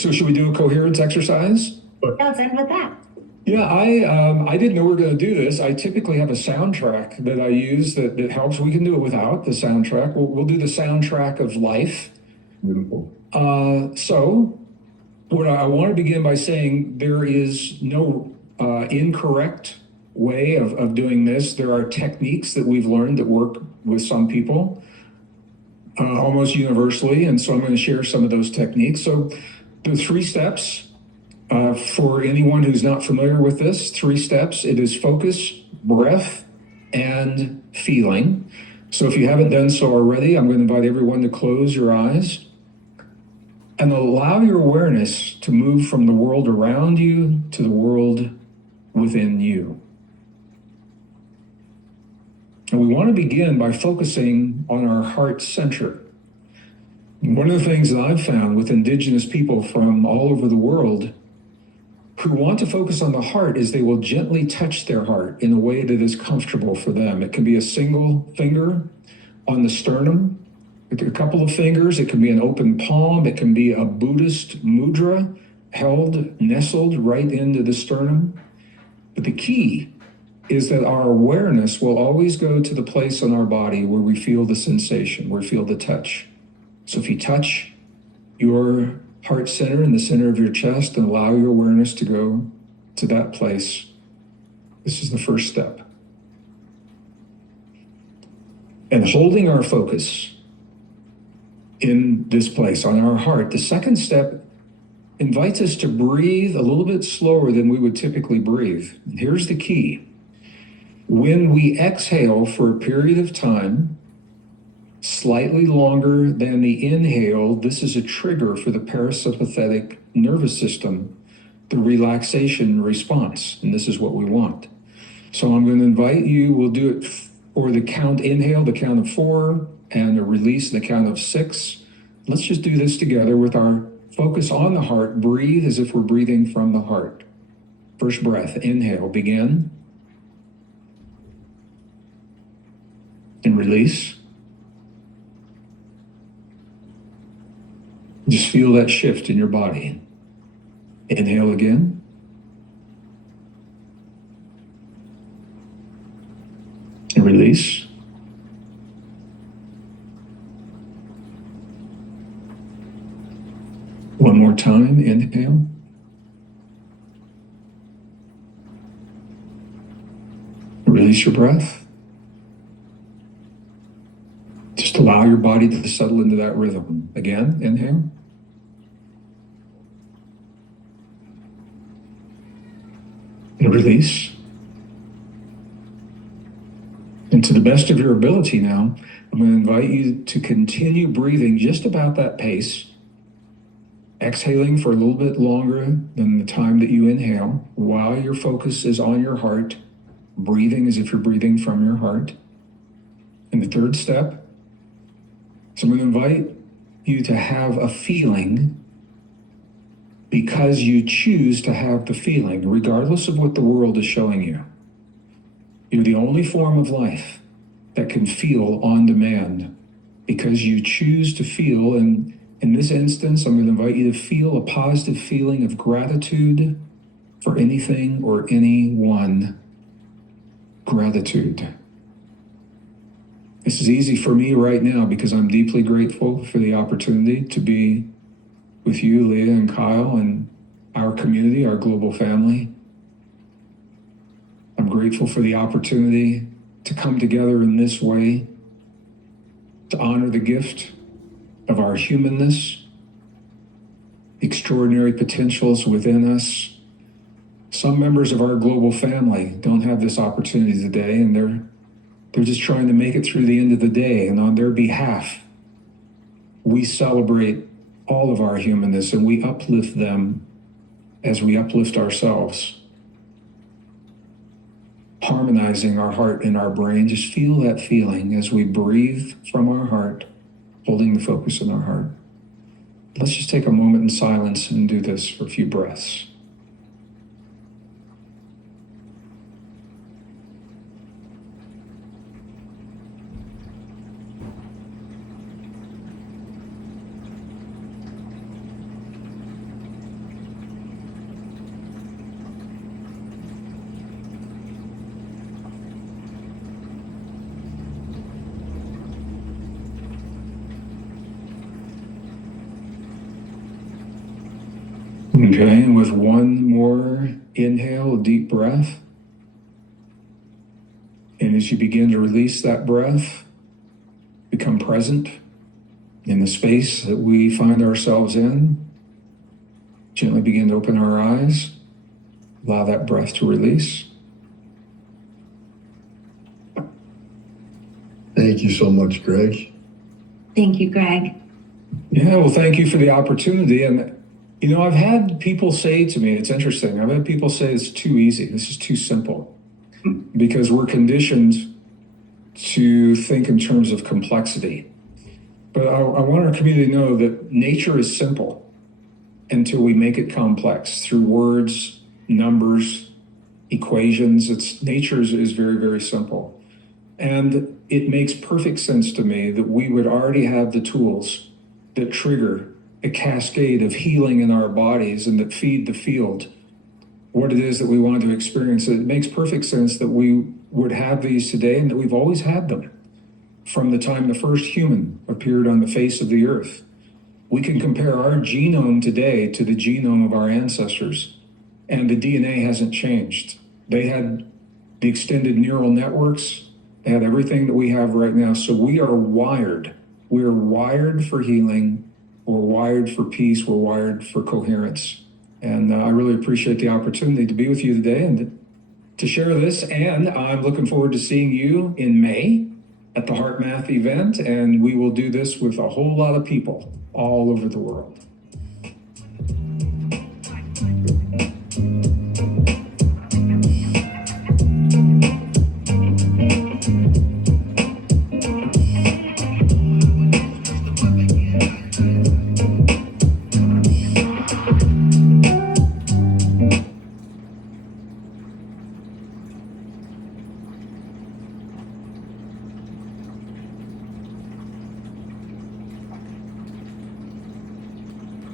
So should we do a coherence exercise? Let's end with that. Yeah, I didn't know we were going to do this. I typically have a soundtrack that I use that helps. We can do it without the soundtrack. We'll do the soundtrack of life. Beautiful. So what I want to begin by saying, there is no incorrect way of doing this. There are techniques that we've learned that work with some people almost universally, and so I'm going to share some of those techniques. So the 3 steps, for anyone who's not familiar with this, 3 steps. It is focus, breath, and feeling. So if you haven't done so already, I'm going to invite everyone to close your eyes and allow your awareness to move from the world around you to the world within you. And we want to begin by focusing on our heart center. One of the things that I've found with indigenous people from all over the world who want to focus on the heart is they will gently touch their heart in a way that is comfortable for them. It can be a single finger on the sternum, a couple of fingers, it can be an open palm, it can be a Buddhist mudra held, nestled right into the sternum. But the key is that our awareness will always go to the place on our body where we feel the sensation, where we feel the touch. So if you touch your heart center in the center of your chest and allow your awareness to go to that place, this is the first step. And holding our focus in this place on our heart, the second step invites us to breathe a little bit slower than we would typically breathe. And here's the key. When we exhale for a period of time, slightly longer than the inhale, this is a trigger for the parasympathetic nervous system, the relaxation response, and this is what we want. So I'm going to invite you, we'll do it for the count inhale, the count of 4, and a release, the count of 6. Let's just do this together with our focus on the heart. Breathe as if we're breathing from the heart. First breath, inhale, begin. And release. Just feel that shift in your body. Inhale again. And release. One more time, inhale. Release your breath. Just allow your body to settle into that rhythm. Again, inhale. And release. And to the best of your ability now, I'm going to invite you to continue breathing just about that pace, exhaling for a little bit longer than the time that you inhale, while your focus is on your heart, breathing as if you're breathing from your heart. And the third step, so I'm going to invite you to have a feeling because you choose to have the feeling, regardless of what the world is showing you. You're the only form of life that can feel on demand because you choose to feel. And in this instance, I'm going to invite you to feel a positive feeling of gratitude for anything or anyone. Gratitude. This is easy for me right now because I'm deeply grateful for the opportunity to be with you, Leah and Kyle, and our community, our global family. I'm grateful for the opportunity to come together in this way, to honor the gift of our humanness, extraordinary potentials within us. Some members of our global family don't have this opportunity today, and they're just trying to make it through the end of the day. And on their behalf, we celebrate all of our humanness and we uplift them as we uplift ourselves. Harmonizing our heart and our brain, just feel that feeling as we breathe from our heart, holding the focus on our heart. Let's just take a moment in silence and do this for a few breaths. Okay, and with one more inhale, a deep breath. And as you begin to release that breath, become present in the space that we find ourselves in. Gently begin to open our eyes. Allow that breath to release. Thank you so much, Greg. Thank you, Greg. Yeah, well, thank you for the opportunity. And, I've had people say to me, it's interesting, I've had people say it's too easy, this is too simple, because we're conditioned to think in terms of complexity. But I want our community to know that nature is simple until we make it complex through words, numbers, equations. Nature is very, very simple. And it makes perfect sense to me that we would already have the tools that trigger a cascade of healing in our bodies and that feed the field what it is that we want to experience. It makes perfect sense that we would have these today and that we've always had them from the time the first human appeared on the face of the earth. We can compare our genome today to the genome of our ancestors, and the DNA hasn't changed. They had the extended neural networks, they had everything that we have right now. So we are wired. We are wired for healing. We're wired for peace. We're wired for coherence. And I really appreciate the opportunity to be with you today and to share this. And I'm looking forward to seeing you in May at the Heart Math event. And we will do this with a whole lot of people all over the world.